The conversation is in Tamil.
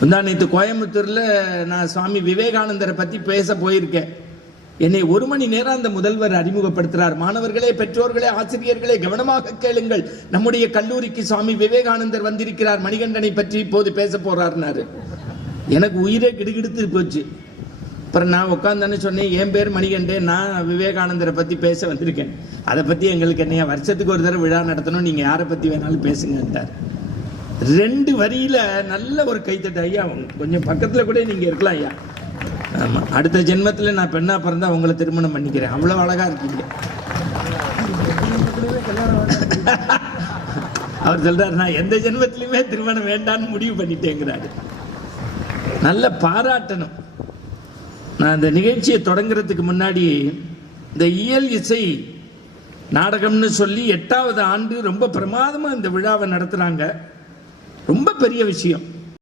முந்தானேத்து கோயம்புத்தூர்ல நான் சுவாமி விவேகானந்தரை பத்தி பேச போயிருக்கேன். என்னை 1 மணி நேரம் அந்த முதல்வர் அறிமுகப்படுத்துறார். மாணவர்களே, பெற்றோர்களே, ஆசிரியர்களே கவனமாக கேளுங்கள், நம்முடைய கல்லூரிக்கு சுவாமி விவேகானந்தர் வந்திருக்கிறார், மணிகண்டனை பற்றி இப்போது பேச போறாருனாரு. எனக்கு உயிரே கிடுகிடுத்து போச்சு. அப்புறம் நான் உட்காந்தானே சொன்னேன், என் பேர் மணிகண்டே, நான் விவேகானந்தரை பத்தி பேச வந்திருக்கேன், அதை பத்தி எங்களுக்கு என்னையா வருஷத்துக்கு ஒரு தடவை விழா நடத்தணும், நீங்க யாரை பத்தி வேணாலும் பேசுங்கன்றார். 2 வரியில நல்ல ஒரு கைத்தட்டு. ஐயா கொஞ்சம் பக்கத்துல கூட நீங்க இருக்கலாம் ஐயா. ஆமா, அடுத்த ஜென்மத்தில் நான் பெண்ணா பிறந்தா உங்களை திருமணம் பண்ணிக்கிறேன், அவ்வளவு அழகா இருக்கீங்க. அவர் சொல்றாரு, நான் எந்த ஜென்மத்திலுமே திருமணம் வேண்டான்னு முடிவு பண்ணிட்டேங்கிறாரு. நல்ல பாராட்டணும். நான் இந்த நிகழ்ச்சியை தொடங்குறதுக்கு முன்னாடி இந்த இயல் இசை நாடகம்னு சொல்லி 8வது ஆண்டு ரொம்ப பிரமாதமா இந்த விழாவை நடத்துறாங்க. ரொம்ப பெரிய விஷயம்.